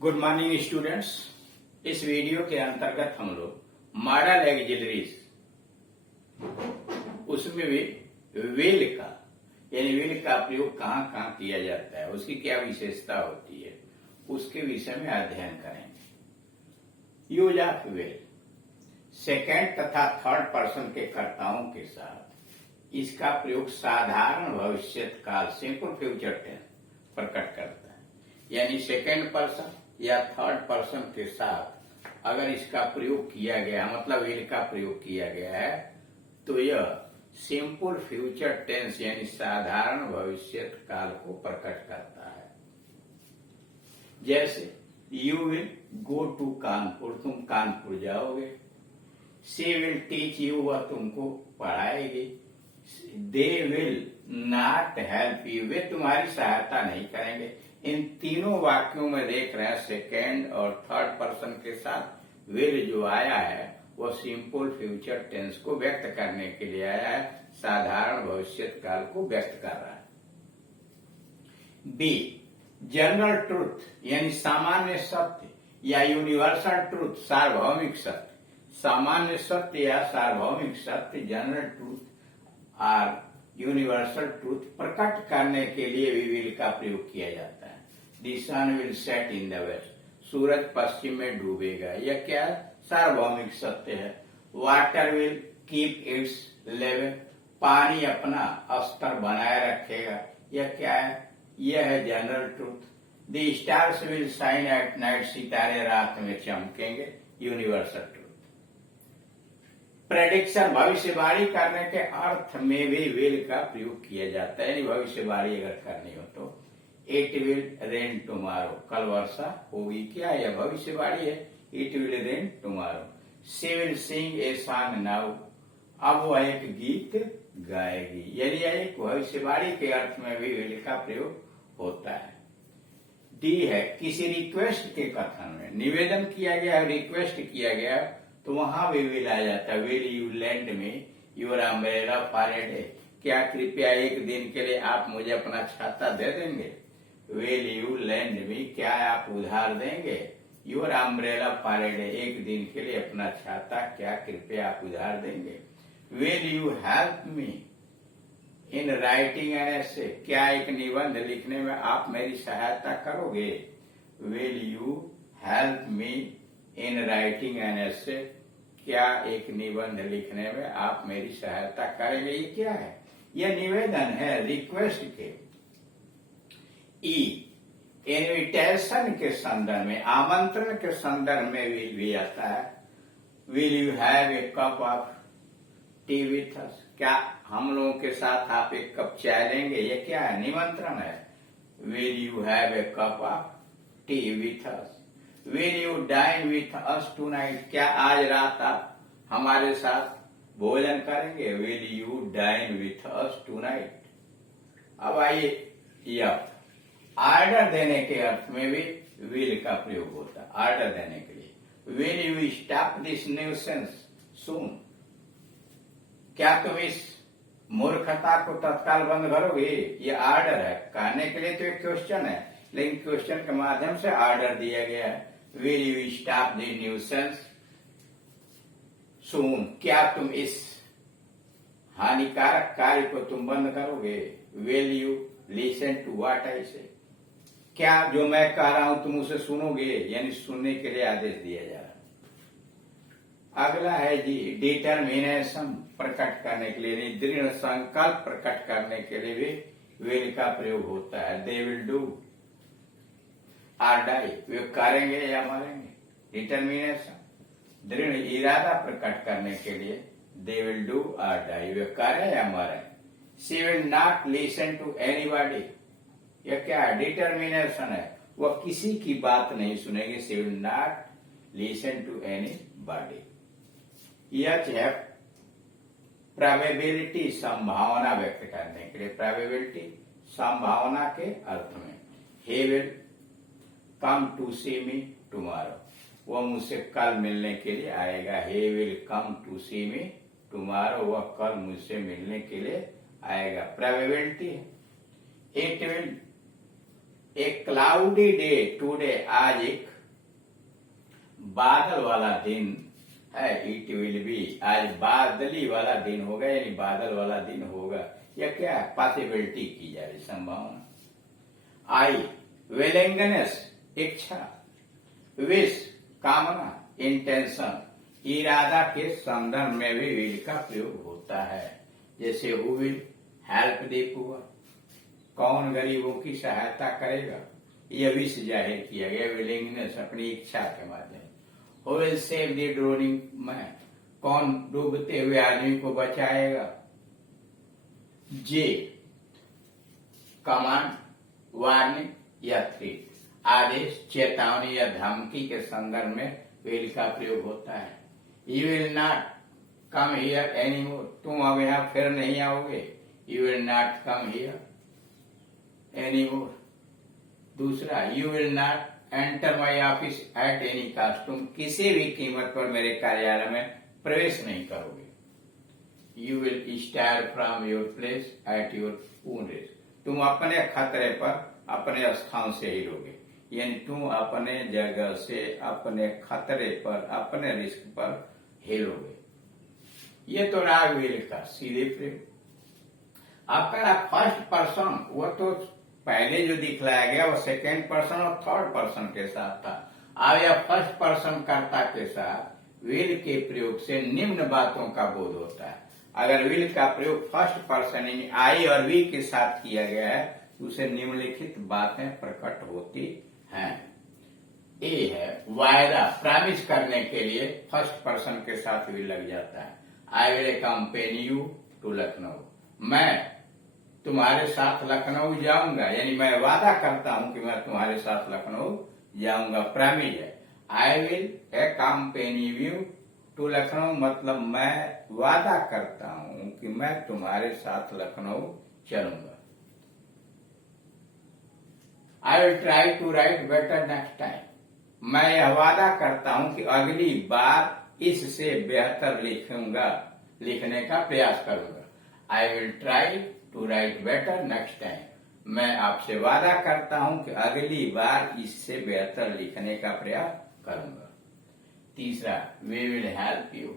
Good morning students. इस video के अंतर्गत हम लोग मॉडल एक्सिलरीज उसमें भी व्हील का व्हील का प्रयोग कहाँ कहाँ किया जाता है, उसकी क्या विशेषता होती है, उसके विषय में अध्ययन करेंगे। यूज ऑफ व्हील सेकेंड तथा थर्ड पर्सन के कर्ताओं के साथ इसका प्रयोग साधारण भविष्य काल सिंपल फ्यूचर टेंस प्रकट करता है। यानी सेकेंड पर्सन या थर्ड पर्सन के साथ अगर इसका प्रयोग किया गया, मतलब व्हील का प्रयोग किया गया है, तो यह सिंपल फ्यूचर टेंस यानी साधारण भविष्य काल को प्रकट करता है। जैसे you will go to Kanpur, तुम कानपुर जाओगे। शी विल टीच यू, वह तुमको पढ़ाएगी। They will not help you, वे तुम्हारी सहायता नहीं करेंगे। इन तीनों वाक्यों में देख रहे हैं सेकेंड और थर्ड पर्सन के साथ विल जो आया है वो सिंपल फ्यूचर टेंस को व्यक्त करने के लिए आया है, साधारण भविष्य काल को व्यक्त कर रहा है। बी जनरल ट्रूथ यानी सामान्य सत्य या यूनिवर्सल ट्रूथ सार्वभौमिक सत्य। सामान्य सत्य या सार्वभौमिक सत्य जनरल ट्रूथ और यूनिवर्सल ट्रूथ प्रकट करने के लिए भी विल का प्रयोग किया जाता है। The sun will set in the west, सूरज पश्चिम में डूबेगा, यह क्या सार्वभौमिक सत्य है। Water will keep its level, पानी अपना स्तर बनाए रखेगा, यह क्या है, यह है general truth. The stars will shine at night, सितारे रात में चमकेंगे, यूनिवर्सल ट्रूथ। प्रेडिक्शन भविष्यवाणी करने के अर्थ में भी विल का प्रयोग किया जाता है। यानी भविष्यवाणी अगर करनी हो तो इट विल रेन टुमारो, कल वर्षा होगी, क्या यह भविष्यवाणी है। It will rain tomorrow. She will sing a song now, अब वह एक गीत गाएगी। यदि एक भविष्यवाणी के अर्थ में भी विल का प्रयोग होता है। डी है किसी रिक्वेस्ट के कथन में निवेदन किया गया, रिक्वेस्ट किया गया, तो वहां भी विल आ जाता है। Will you lend me your umbrella for a day, क्या कृपया एक दिन के लिए आप मुझे अपना छाता दे देंगे। विल यू लैंड में, क्या आप उधार देंगे। Your umbrella for a day, एक दिन के लिए अपना छाता क्या कृपया आप उधार देंगे। Will you help me in writing an essay, क्या एक निबंध लिखने में आप मेरी सहायता करोगे। Will you help me in writing an essay, क्या एक निबंध लिखने में आप मेरी सहायता करेंगे। ये क्या है, यह निवेदन है रिक्वेस्ट के। ई इनविटेशन के संदर्भ में, आमंत्रण के संदर्भ में विल भी आता है। Will you have a cup of tea with अस, क्या हम लोगों के साथ आप एक कप चाय लेंगे, ये क्या है, निमंत्रण है। Will you have a cup of tea with us. Will you dine with us tonight, क्या आज रात आप हमारे साथ भोजन करेंगे। Will you dine with us tonight. अब आइए यह ऑर्डर देने के अर्थ में भी विल का प्रयोग होता है, ऑर्डर देने के लिए। Will you stop this nuisance soon, क्या तुम इस मूर्खता को तत्काल बंद करोगे। ये ऑर्डर है, कहने के लिए तो एक क्वेश्चन है, लेकिन क्वेश्चन के माध्यम से ऑर्डर दिया गया है। Will you stop the nuisance soon, क्या तुम इस हानिकारक कार्य को तुम बंद करोगे। Will you listen to what I say, क्या जो मैं कह रहा हूं तुम उसे सुनोगे, यानी सुनने के लिए आदेश दिया जा रहा है। अगला है जी डिटर्मिनेशन, प्रकट करने के लिए, दृढ़ संकल्प प्रकट करने के लिए भी विल का प्रयोग होता है। They will do or die, वे करेंगे या मरेंगे। डिटर्मिनेशन दृढ़ इरादा प्रकट करने के लिए they will do or die, वे करें या मरें। She will not listen to anybody, यह क्या है, डिटर्मिनेशन है, वह किसी की बात नहीं सुनेंगे। She will not listen to anybody. यह है प्रोबेबिलिटी, संभावना व्यक्त करने के लिए। प्रोबेबिलिटी संभावना के अर्थ में। He will come to see me tomorrow, वह मुझसे कल मिलने के लिए आएगा। He will come to see me tomorrow, वह कल मुझसे मिलने के लिए आएगा, प्रोबेबिलिटी है। इट विल एक क्लाउडी डे टुडे, आज एक बादल वाला दिन है। इट विल बी, आज बादली वाला दिन होगा, यानी बादल वाला दिन होगा। यह क्या है? पॉसिबिलिटी की जा रही, संभावना। आई विलिंगनेस, इच्छा। विश, कामना। इंटेंशन, इरादा के संदर्भ में भी विल का प्रयोग होता है। जैसे who will help the poor, कौन गरीबों की सहायता करेगा, यह विश जाहिर किया गया विलिंगनेस, अपनी इच्छा के माध्यम। Who will save the droning man, कौन डूबते हुए आदमी को बचाएगा। जे कमांड, वार्निंग या थ्रेट, आदेश, चेतावनी या धमकी के संदर्भ में विल का प्रयोग होता है। You will not come here any more, तुम अब यहाँ फिर नहीं आओगे। You will not come here any more. दूसरा, you will not enter my office at any cost, तुम किसी भी कीमत पर मेरे कार्यालय में प्रवेश नहीं करोगे। You will star from your place at your own risk, तुम अपने खतरे पर अपने स्थान से ही लोगे, यानी तुम अपने जगह से अपने खतरे पर अपने रिस्क पर हिलोगे। ये तो राग विल का सीधे प्रयोग। आपका फर्स्ट पर्सन, वो तो पहले जो दिखलाया गया वो सेकेंड पर्सन और थर्ड पर्सन के साथ था। अब यह फर्स्ट पर्सन कर्ता के साथ विल के प्रयोग से निम्न बातों का बोध होता है। अगर विल का प्रयोग फर्स्ट पर्सन यानी आई और वी के साथ किया गया है तो उसे निम्नलिखित बातें प्रकट होती हैं। ए है वायदा, प्रॉमिस करने के लिए फर्स्ट पर्सन के साथ विल लग जाता है। I will accompany you to Lucknow, मैं तुम्हारे साथ लखनऊ जाऊंगा, यानी मैं वादा करता हूं कि मैं तुम्हारे साथ लखनऊ जाऊंगा, प्रॉमिस है। I will accompany you to Lucknow मतलब मैं वादा करता हूं कि मैं तुम्हारे साथ लखनऊ चलूंगा। I will try to write better next time, मैं यह वादा करता हूं कि अगली बार इससे बेहतर लिखूंगा, लिखने का प्रयास करूंगा। I will try to write better next time, मैं आपसे वादा करता हूं कि अगली बार इससे बेहतर लिखने का प्रयास करूंगा। तीसरा, वी विल हेल्प यू,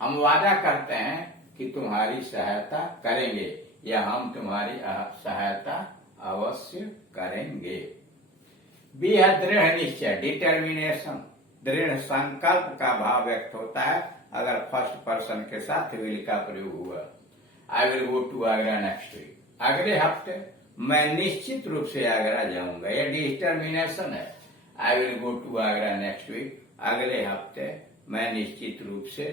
हम वादा करते हैं कि तुम्हारी सहायता करेंगे या हम तुम्हारी सहायता अवश्य करेंगे। बी है दृढ़ निश्चय, डिटर्मिनेशन, दृढ़ संकल्प का भाव व्यक्त होता है अगर फर्स्ट पर्सन के साथ विल का प्रयोग हुआ। I will go to Agra next week, अगले हफ्ते मैं निश्चित रूप से आगरा जाऊंगा, यह डिटर्मिनेशन है। I will go to Agra next week, अगले हफ्ते मैं निश्चित रूप से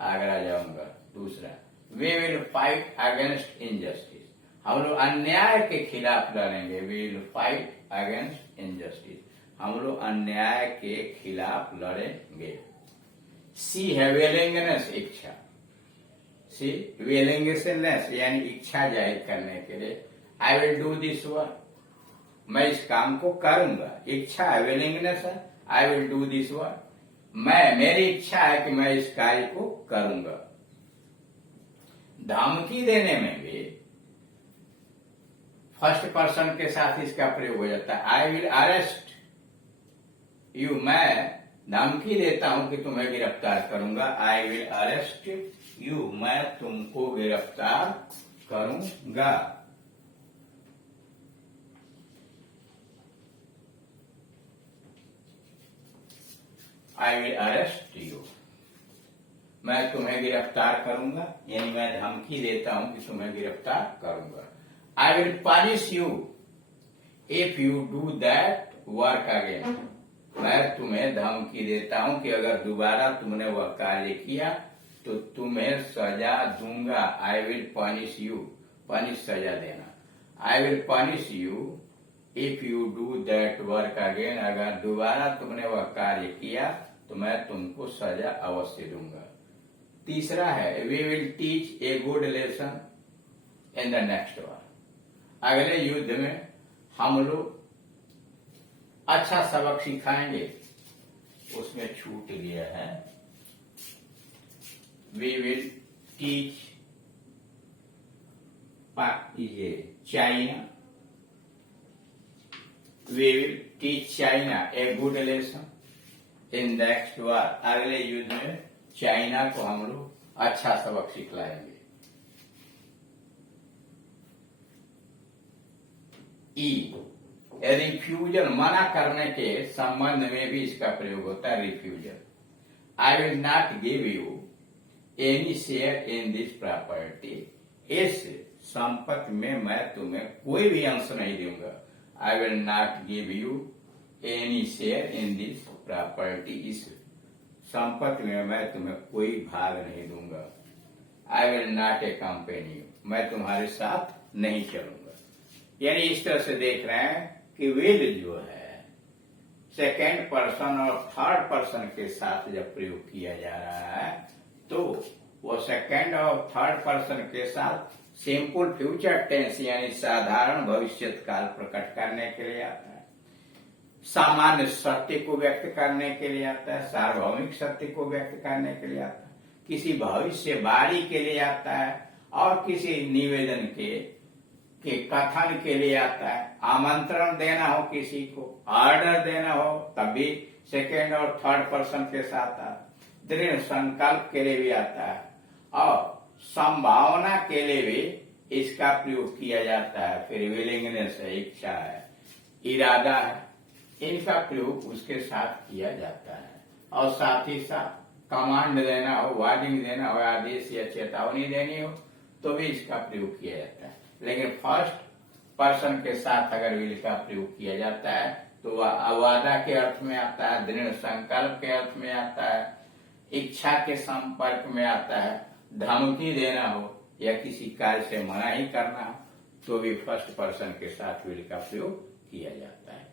आगरा जाऊंगा। दूसरा, we will fight against injustice, हम लोग अन्याय के खिलाफ लड़ेंगे। We will fight against injustice, हम लोग अन्याय के खिलाफ लड़ेंगे। सी है विलिंगनेस, इच्छा। सी विलिंगनेस यानी इच्छा जाहिर करने के लिए। I will do this work, मैं इस काम को करूंगा, इच्छा है, विलिंगनेस है। I will do this work, मेरी इच्छा है कि मैं इस कार्य को करूंगा। धमकी देने में भी फर्स्ट पर्सन के साथ इसका प्रयोग हो जाता है। आई विल अरेस्ट यू, मैं धमकी देता हूं कि तुम्हें गिरफ्तार करूंगा। आई विल अरेस्ट यू, मैं तुमको गिरफ्तार करूंगा। आई विल अरेस्ट यू, मैं तुम्हें गिरफ्तार करूंगा, यानी मैं धमकी देता हूं कि तुम्हें गिरफ्तार करूंगा। I will punish you if you do that work again, मैं तुम्हें धमकी देता हूं कि अगर दोबारा तुमने वह कार्य किया तो तुम्हें सजा दूंगा। I will punish you, punish सजा देना। I will punish you if you do that work again, अगर दोबारा तुमने वह कार्य किया तो मैं तुमको सजा अवश्य दूंगा। तीसरा है we will teach a good lesson in the next war, अगले युद्ध में हम लोग अच्छा सबक सिखाएंगे। उसमें छूट गया है, वी विल टीच ये China we will teach China a good lesson in next war. अगले युद्ध में चाइना को हम लोग अच्छा सबक सिखलाएंगे। ई रिफ्यूजल, मना करने के संबंध में भी इसका प्रयोग होता है refusal. I will not give you any share in this property, इस संपत्ति में मैं तुम्हें कोई भी अंश नहीं दूंगा। I will not give you any share in this property, इस संपत्ति में मैं तुम्हें कोई भाग नहीं दूंगा। आई विल नॉट अकम्पेनी यू, मैं तुम्हारे साथ नहीं चलूंगा। यानी इस तरह से देख रहे हैं कि विल जो है सेकेंड पर्सन और थर्ड पर्सन के साथ जब प्रयोग किया जा रहा है तो वो सेकेंड और थर्ड पर्सन के साथ सिंपल फ्यूचर टेंस यानी साधारण भविष्य काल प्रकट करने के लिए आता है, सामान्य सत्य को व्यक्त करने के लिए आता है, सार्वभौमिक सत्य को व्यक्त करने के लिए आता है, किसी भविष्यवाणी के लिए आता है और किसी निवेदन के कथन के लिए आता है। आमंत्रण देना हो किसी को, ऑर्डर देना हो तब भी सेकेंड और थर्ड पर्सन के साथ आता है। दृढ़ संकल्प के लिए भी आता है और संभावना के लिए भी इसका प्रयोग किया जाता है। फिर विलिंगनेस है, इच्छा है, इरादा है, इनका प्रयोग उसके साथ किया जाता है। और साथ ही साथ कमांड देना हो, वार्निंग देना हो, आदेश या चेतावनी देनी हो तो भी इसका प्रयोग किया जाता है। लेकिन फर्स्ट पर्सन के साथ अगर विल का प्रयोग किया जाता है तो वह वादा के अर्थ में आता है, दृढ़ संकल्प के अर्थ में आता है, इच्छा के संपर्क में आता है, धमकी देना हो या किसी कार्य से मना ही करना हो तो भी फर्स्ट पर्सन के साथ विल का प्रयोग किया जाता है।